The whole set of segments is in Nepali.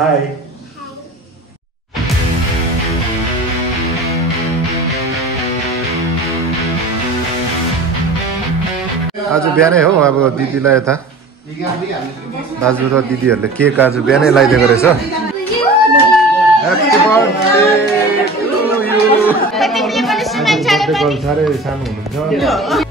हाई आज बिहानै हो अब दिदीलाई यता दाजु र दिदीहरूले केक आज बिहानै लगाइदिएको रहेछ happy birthday to you girl साह्रै सानो हुनुहुन्छ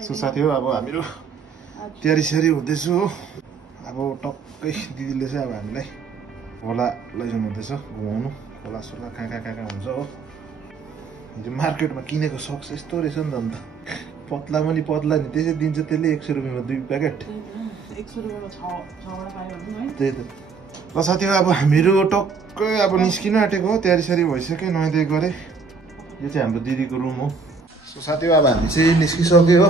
सो साथी हो अब हामीहरू तयारी स्यारी हुँदैछु हो अब टक्कै दिदीले चाहिँ अब हामीलाई खोला लैजाउनु हुँदैछ घुमाउनु खोला सोला कहाँ कहाँ कहाँ हुन्छ हो हिजो मार्केटमा किनेको सक्स यस्तो रहेछ नि त अन्त पत्ला पनि पत्ला नि त्यसै दिन्छ त्यसले 100 रुपियाँमा 2 प्याकेट त्यही त ल साथी हो अब हामीहरू टक्कै अब निस्किनु आँटेको हो तयारी स्यारी भइसक्यो नुहाइधुवाइ गरेँ यो चाहिँ हाम्रो दिदीको रुम हो सो साथी हो अब हामी चाहिँ निस्किसक्यो हो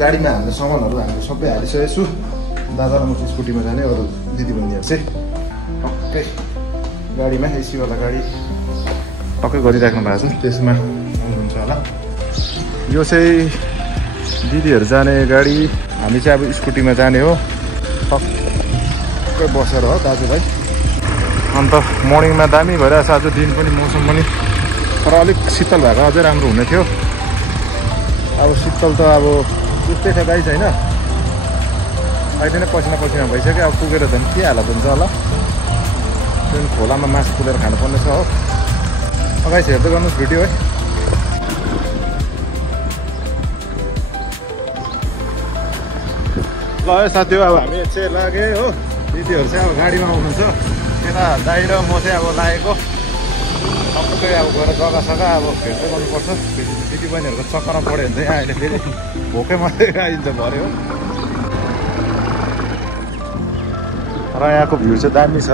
गाडीमा हाम्रो सामानहरू हामीले सबै हालिसकेको छु दादा र म चाहिँ स्कुटीमा जाने अरू दिदीबहिनीहरू चाहिँ टक्कै गाडीमा एसीवाला गाडी टक्कै गरिराख्नु भएको छ त्यसमा आउनुहुन्छ होला यो चाहिँ दिदीहरू जाने गाडी हामी चाहिँ अब स्कुटीमा जाने हो टक्कै बसेर हो दाजुभाइ अन्त मर्निङमा दामी भइरहेछ आज दिन पनि मौसम पनि तर अलिक शीतल भएको अझै राम्रो हुने थियो अब शीतल त अब त्यस्तै छ गाई छैन अहिले नै पसिना पसिना भइसक्यो अब पुगेर झन् के हालत हुन्छ होला त्यो खोलामा मासु पुलेर खानुपर्ने छ हो अगाडि हेर्दै गर्नुहोस् भिडियो है ल है साथी हो अब हामी चाहिँ लाग्यो हो दिदीहरू चाहिँ अब गाडीमा आउनुहुन्छ यता दाइ र म चाहिँ अब लागेको टक्कै अब गएर जग्गा सग्गा अब भेट्दै गर्नुपर्छ दिदी बहिनीहरूको चक्करमा पढ्यो भने चाहिँ अहिले फेरि भोकै मात्रै आइन्छ भरे हो र यहाँको भ्यू चाहिँ दामी छ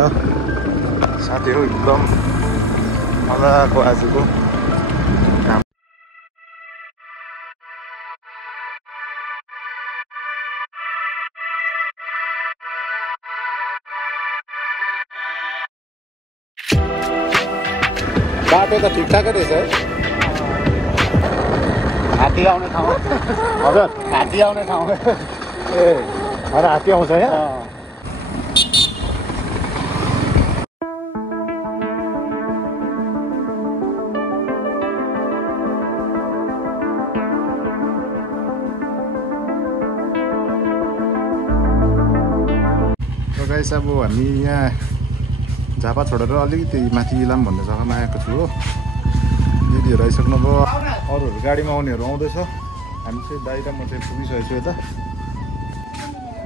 साथी हो एकदम मजाको आजको काम बाटो त ठिकठाकै रहेछ है हात्ती आउने ठाउँ हजुर हात्ती आउने ठाउँ ए अरे हात्ती आउँछ यहाँ गाइस अब हामी यहाँ झापा छोडेर अलिकति माथि इलाम भन्ने जग्गामा आएको छु हो दिदीहरू आइसक्नुभयो अरूहरू गाडीमा आउनेहरू आउँदैछ हामी चाहिँ दाइ र म चाहिँ पुगिसकेको छु यता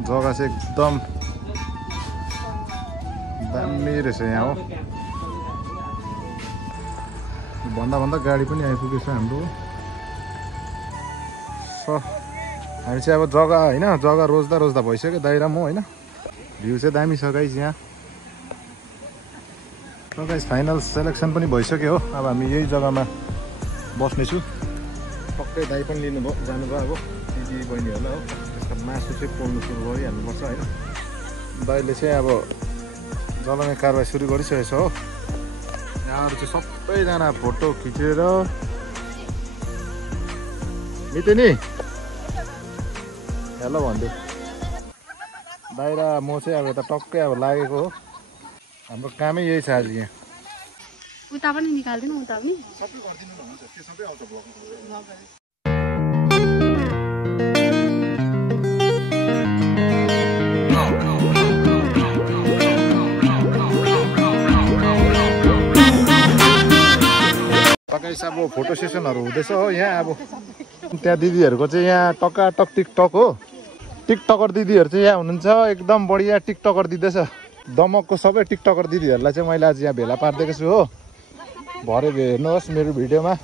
जग्गा चाहिँ एकदम दामी रहेछ यहाँ हो भन्दा भन्दा गाडी पनि आइपुगेछ हाम्रो हामी चाहिँ अब जग्गा होइन जग्गा रोज्दा रोज्दा भइसक्यो दाइ र म होइन भ्यू चाहिँ दामी छ गाइस यहाँ गाइस फाइनल सेलेक्सन पनि भइसक्यो हो अब हामी यही जग्गामा बस्नेछु पक्कै दाइ पनि लिनुभयो जानुभयो अब दिदी बहिनीहरूलाई हो त्यसको मासु चाहिँ पोल्नु सुरु गरिहाल्नुपर्छ होइन दाइले चाहिँ अब जलाउने कारवाही सुरु गरिसकेको छ हो यहाँहरू चाहिँ सबैजना फोटो खिचेर मिते नि हेलो भन्दै दाइ र म चाहिँ अब यता टक्कै अब लागेको हो हाम्रो कामै यही छ आज यहाँ उता पनि निकाल्दिनु उता पनि सबै गर्दिनु हुन्छ त्यो सबै आउँछ ब्लगमा गाइस अब फोटो सेसनहरू हुँदैछ हो यहाँ अब त्यहाँ दिदीहरूको चाहिँ यहाँ टकाटक टिकटक हो टिकटकर दिदीहरू चाहिँ यहाँ हुनुहुन्छ एकदम बढिया टिकटकर दिँदैछ दमकको सबै टिकटकर दिदीहरूलाई चाहिँ मैले आज यहाँ भेला पारिदिएको छु हो भरे हेर्नुहोस् मेरो भिडियोमा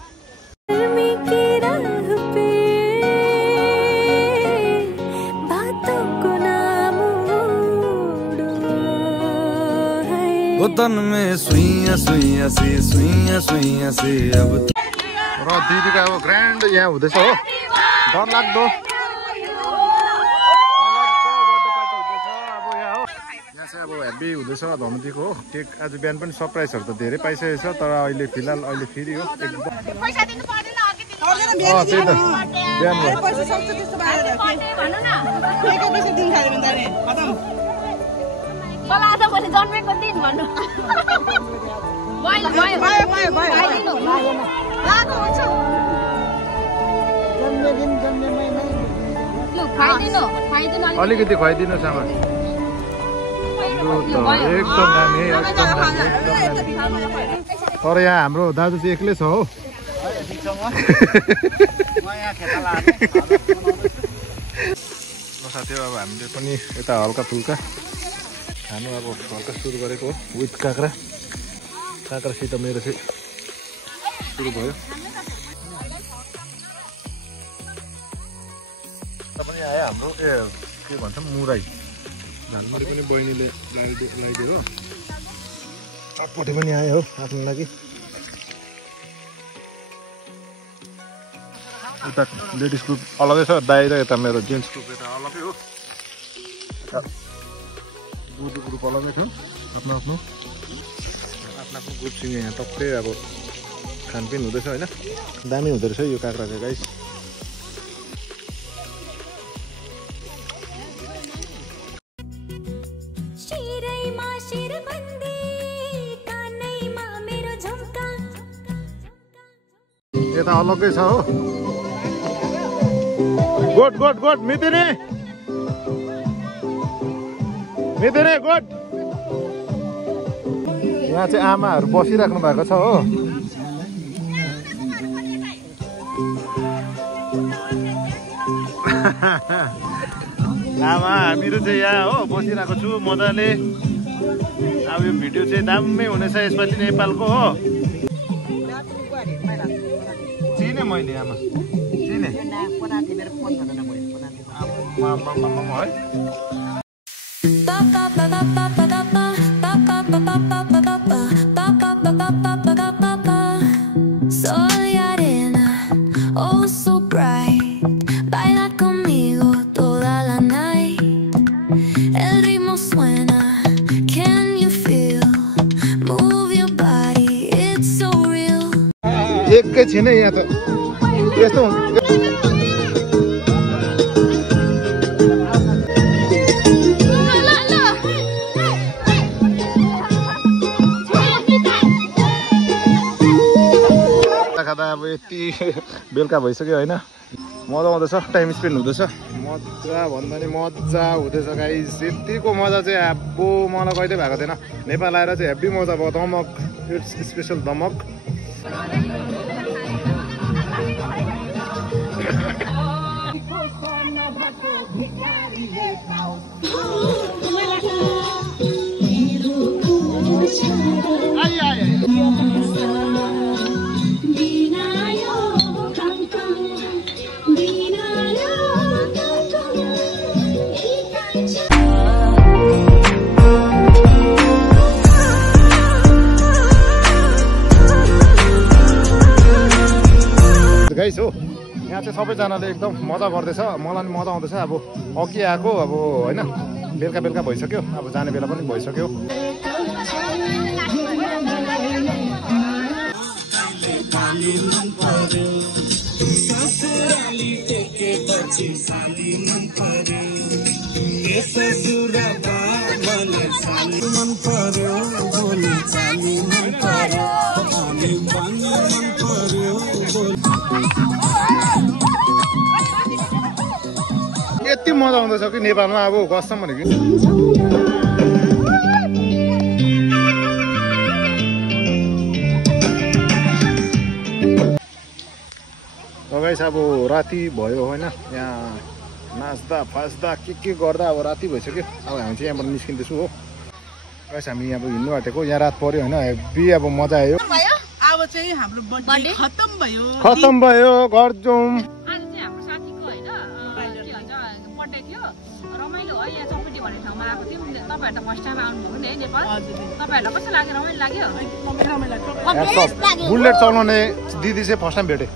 तन में सुइया सुइया से अब र दिदीको अब ग्रान्ड यहाँ हुँदैछ हो डरलाग्दो हेभी हुँदैछ धमतीको हो केक आज बिहान पनि सरप्राइजहरू त धेरै पाइसकेको छ तर अहिले फिलहाल अहिले फेरि हो एकदम पैसा दिनु पर्दैन अघि त्यही त बिहान पैसा सक्छ त्यस्तो बारेर के पैसा दिन खायो भने जाने खतम मलाई आज भोलि जन्मेको दिन भन्नु भयो खाइदिनु लाएको हुन्छ लु खाइदिनु अलिकति खुवाइदिनु सामान एकदम दामी एकदम दामी तर यहाँ हाम्रो दाजु चाहिँ एक्लै छ हो साथी अब हामीले पनि यता हल्का फुल्का खानु अब हल्का सुरु गरेको हो विथ काँक्रासित मेरो चाहिँ सुरु भयो पनि आयो हाम्रो के भन्छ मुराई धानमरी पनि बहिनीले लगाइदियो हो चटपटी पनि आयो हो आफ्नो लागि उता लेडिज ग्रुप अलगै छ दाइ र यता मेरो जेन्ट्स ग्रुप यता अलगै हो बुढो ग्रुप अलगै थियो आफ्नो ग्रुपसँग यहाँ टक्कै अब खानपिन हुँदैछ होइन दामी हुँदो रहेछ यो काँक्रा चाहिँ गाइस यता अलग्गै छ हो गोठ मितिने गोठ यहाँ चाहिँ आमाहरू बसिराख्नु भएको छ हो आमा हामीहरू चाहिँ यहाँ हो बसिरहेको छु मजाले अब यो भिडियो चाहिँ दामी हुनेछ यसपालि नेपालको हो चिने मैले आमा चिने है Soy arena, oh so bright. Baila conmigo toda la night. El ritmo suena, can you feel? Move your body, it's so real. एकैछिनै यहाँ त यस्तो खाँदा अब यति बेलुका भइसक्यो होइन मजा आउँदैछ टाइम स्पेन्ड हुँदैछ मजा भन्दा नि मजा हुँदैछ गाइस यतिको मजा चाहिँ अब मलाई कहिले भएको थिएन नेपाल आएर चाहिँ हेभी मजा भयो Damak it's special Damak guys हो यहाँ चाहिँ सबैजनाले एकदम मजा गर्दैछ मलाई पनि मजा आउँदैछ अब अघि आएको अब होइन बेलुका भइसक्यो अब जाने बेला पनि भइसक्यो यति मजा आउँदैछ कि नेपालमा अब कसम भनेको गाइस अब राति भयो होइन यहाँ नाच्दा फाच्दा के गर्दा अब राति भइसक्यो अब हामी चाहिँ यहाँबाट निस्किँदैछु हो गाइस हामी अब हिँड्नु आँटेको यहाँ रात पर्यो होइन हेभी अब मजा आयो अब चाहिँ हाम्रो बर्थडे खतम भयो घर जाउँ बुलेट चलाउने दिदी चाहिँ फर्स्ट टाइम भेटेँ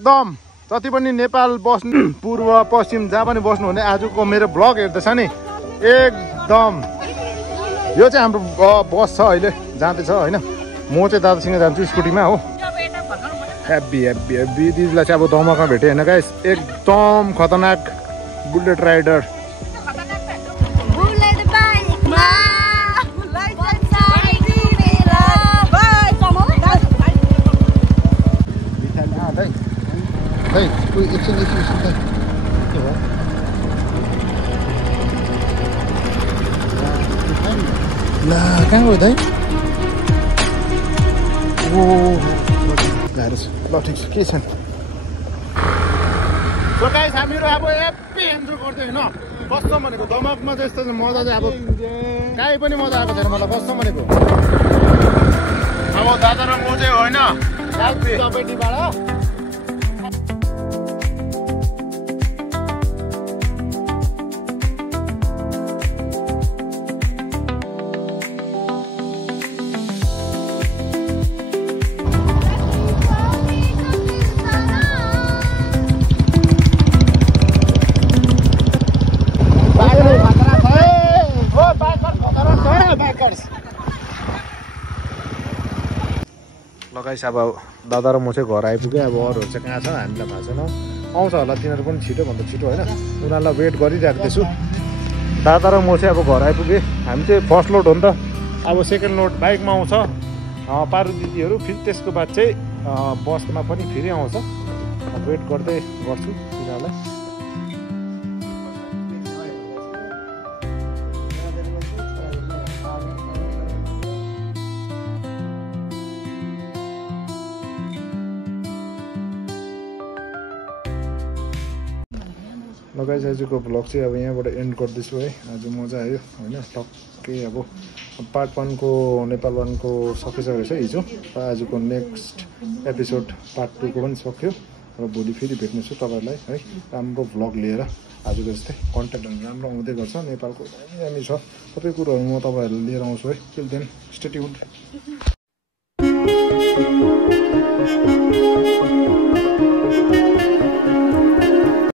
एकदम जति पनि नेपाल बस्नु पूर्व पश्चिम जहाँ पनि बस्नु हुने आजको मेरो ब्लग हेर्दैछ नि एकदम यो चाहिँ हाम्रो बस छ अहिले जाँदैछ होइन म चाहिँ दादासँग जान्छु स्कुटीमा हो हेभी हेभी हेभी दिदीलाई चाहिँ अब दमकमा भेटेँ होइन गाइस एकदम खतरनाक बुलेट राइडर खै कोही एकछिन के भयो ला कहाँ गयो दाइ ओ ल ठिक छ के छैन गाइस हामीहरू अब हेप्पी इन्जोय गर्दै होइन कस्तो भनेको दमकमा चाहिँ यस्तो मजा चाहिँ अब काहीँ पनि मजा आएको छैन मलाई कस्तो भनेको अब दादा र म चाहिँ होइन तपाईँबाट लगाइस अब दादा र म चाहिँ घर आइपुगेँ अब अरूहरू चाहिँ कहाँ छ हामीलाई थाहा छैन आउँछ होला तिनीहरू पनि छिटोभन्दा छिटो होइन उनीहरूलाई वेट गरिरहेको थिएछु दादा र म चाहिँ अब घर आइपुगेँ हामी चाहिँ फर्स्ट लोड हो नि त अब सेकेन्ड लोड बाइकमा आउँछ पारु दिदीहरू फेरि त्यसको बाद चाहिँ बसमा पनि फेरि आउँछ वेट गर्दै गर्छु तिनीहरूलाई गाइस आजको ब्लग चाहिँ अब यहाँबाट एन्ड गर्दैछु है आज मजा आयो होइन टक्कै अब पार्ट 1 को नेपाल 1 को सकिसकेको छ हिजो आजको नेक्स्ट एपिसोड पार्ट 2 को पनि सक्यो र भोलि फेरि भेट्नेछु तपाईँहरूलाई है राम्रो ब्लग लिएर आजको जस्तै कन्टेन्टहरू राम्रो आउँदै गर्छ नेपालको दामी छ सबै कुरोहरू म तपाईँहरूलाई लिएर आउँछु है टिल देन स्टे ट्युन्ड